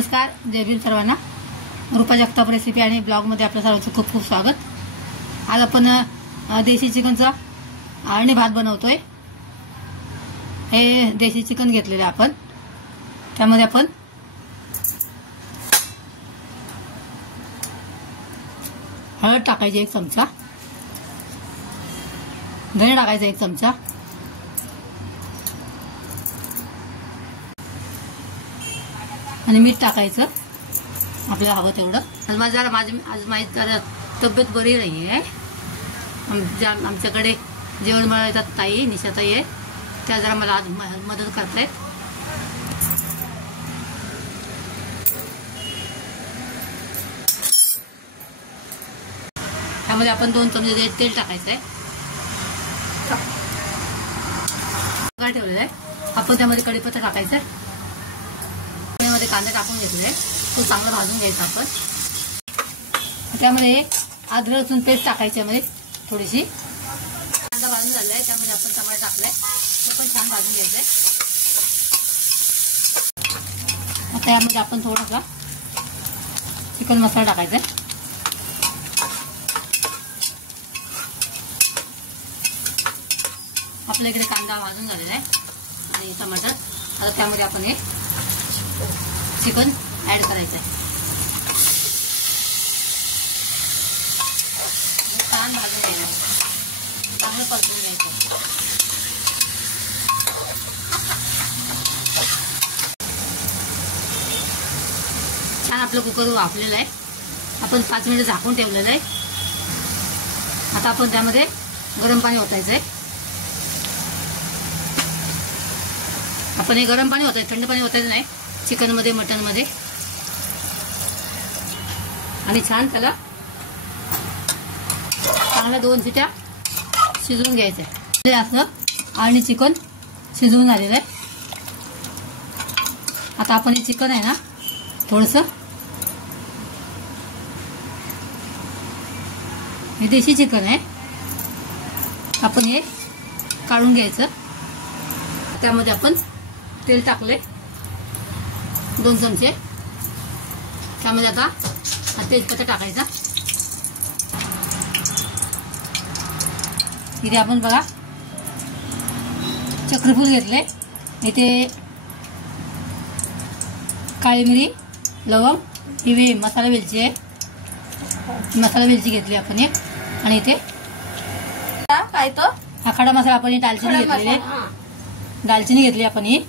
नमस्कार, जय भीम सर्वांना. रूपा जगताप रेसिपी आणि ब्लॉगमध्ये आपल्या सर्वांचं खूप खूप स्वागत. आज आपण देशी चिकनचा आळणी भात बनवतोय. हे देशी चिकन घेतलेले आपण, त्यामध्ये आपण हळद टाकायची 1 चमचा, धणे टाकायचा 1 चमचा, आणि मीठ टाकायचं आपल्याला हवं तेवढं. आज माझी जरा तब्येत बरी नाही आहे. आमच्याकडे जेवण बनवतात ताई, निशाताई आहे, त्या जरा मला आज मदत करतायत. त्यामध्ये आपण 2 चमचे तेल टाकायचं आहे. ठेवलेलं आहे आपण. त्यामध्ये कढीपत्ता टाकायचा आहे. त्यामध्ये कांदा टाकून घेतलेला तो चांगला भाजून घ्यायचा आपण. त्यामध्ये अद्रक लसूण पेस्ट टाकायची, मध्ये थोडीशी. कांदा भाजून झालेला आहे, त्यामध्ये आपण टमाटर टाकलाय, आपण छान भाजून घ्यायचंय. आता यामध्ये आपण थोडासा चिकन मसाला टाकायचा आहे. आपल्या इकडे कांदा भाजून झालेला आहे आणि टमाटर. आता त्यामध्ये आपण हे चिकन ऍड करायचं आहे. छान भाजून घ्यायचं आहे, चांगलं परतून घ्यायचं. छान आपलं कुकर वाफलेलं आहे. आपण 5 मिनिटं झाकून ठेवलेलं आहे. आता आपण त्यामध्ये गरम पाणी ओतायचं आहे. आपण हे गरम पाणी ओतायचं, थंड पाणी ओतायचं नाही चिकन मध्ये, मटन मध्ये. आणि छान त्याला चांगल्या 2 शिट्या शिजवून घ्यायचं आहे. असं आणि चिकन शिजवून आलेलं आहे. आता आपण हे चिकन आहे ना, थोडंसं, हे देशी चिकन आहे, आपण हे काढून घ्यायचं. त्यामध्ये आपण तेल टाकले 2 चमचे. त्यामध्ये आता तेजपत्ता टाकायचा. इथे आपण बघा चक्रफूल घेतले, इथे काळी मिरी, लवंग, हिरवी मसाला वेलची आहे, मसाला वेलची घेतली आपण एक. आणि इथे काय तो हा खडा मसाला आपण दालचिनी घेतलेली, दालचिनी घेतली आपण ही.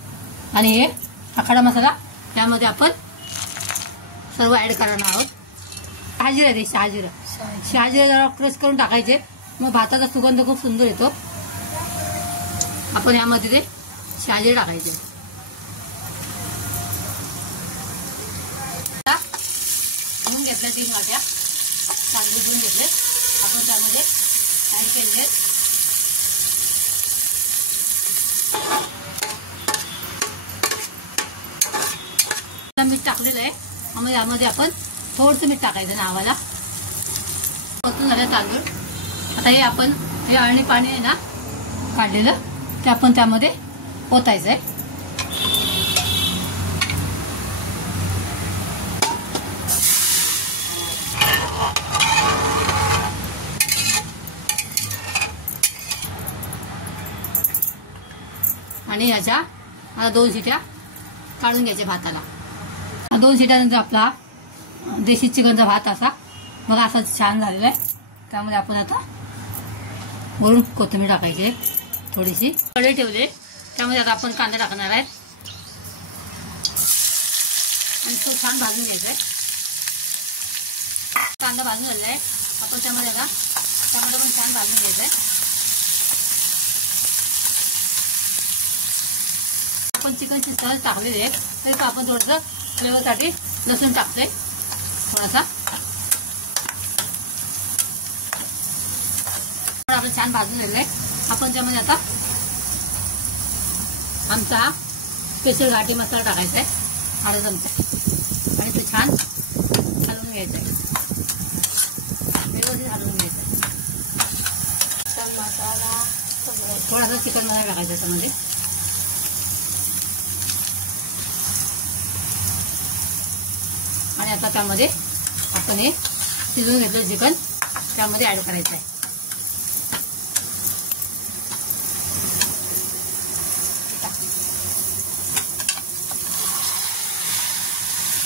आणि हे हा खडा मसाला त्यामध्ये आपण सर्व ऍड करणार आहोत. शहाजिरा दे, शहाजिरा जरा क्रश करून टाकायचे, मग भाताचा सुगंध खूप सुंदर येतो. आपण यामध्ये ते शहाजिरा टाकायचे. धुवून घेतल्या 3 वाट्या तांदूळ धुवून घेतले आपण, त्यामध्ये ऍड केले. मीठ टाकलेलं आहे. मग यामध्ये आपण थोडंसं मीठ टाकायचं नावाला. परतून झालं तांदूळ. आता हे आपण हे अळणी पाणी आहे ना काढलेलं, ते आपण त्यामध्ये ओतायचं आहे. आणि ह्याच्या आता 2 शिट्या काढून घ्यायच्या भाताला. 2 शिट्यानंतर आपला देशी चिकनचा भात असा बघा असा छान झालेला आहे. त्यामध्ये आपण आता वरून कोथिंबीर टाकायची थोडीशी. कढई ठेवले, त्यामध्ये आता आपण कांदा टाकणार आहे आणि तो छान भाजून घ्यायचा आहे. कांदा भाजून झालेला आहे. आपण त्यामध्ये आता टमाटर पण छान भाजून घ्यायचं आहे. आपण चिकनची सहज टाकलेली आहे, तरी आपण थोडंसं फ्लेवरसाठी लसूण टाकतोय थोडासा. आपलं छान भाजून झालेलं आहे. आपण त्यामध्ये आता आमचा स्पेशल घाटी मसाला टाकायचा आहे 1/2 चमचा, आणि तो छान हलवून घ्यायचा आहे, व्यवस्थित हलवून घ्यायचा आहे. मसाला थोडासा चिकन मसाला टाकायचा त्याच्यामध्ये. आणि आता त्यामध्ये आपण हे शिजवून घेतलं चिकन त्यामध्ये ऍड करायचं आहे.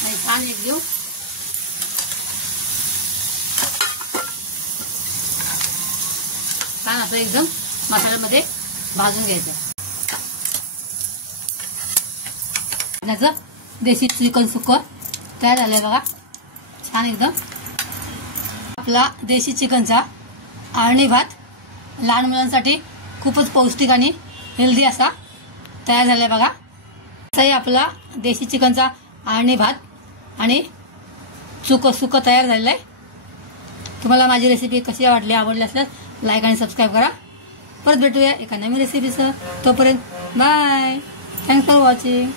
आणि छान एक घेऊ छान असं एकदम मसाल्यामध्ये भाजून घ्यायचं. त्याचं देशी चिकन सुक्कं तयार झालंय बघा. छान एकदम आपला देशी चिकनचा आळणी भात लहान मुलांसाठी खूपच पौष्टिक आणि हेल्दी असा तयार झालाय बघा. असाही आपला देशी चिकनचा आळणी भात आणि सुक्कं तयार झालेलं आहे. तुम्हाला माझी रेसिपी कशी आवडली असल्यास लाईक आणि सबस्क्राईब करा. परत भेटूया एका नवीन रेसिपीसह. तोपर्यंत बाय. Thanks for watching.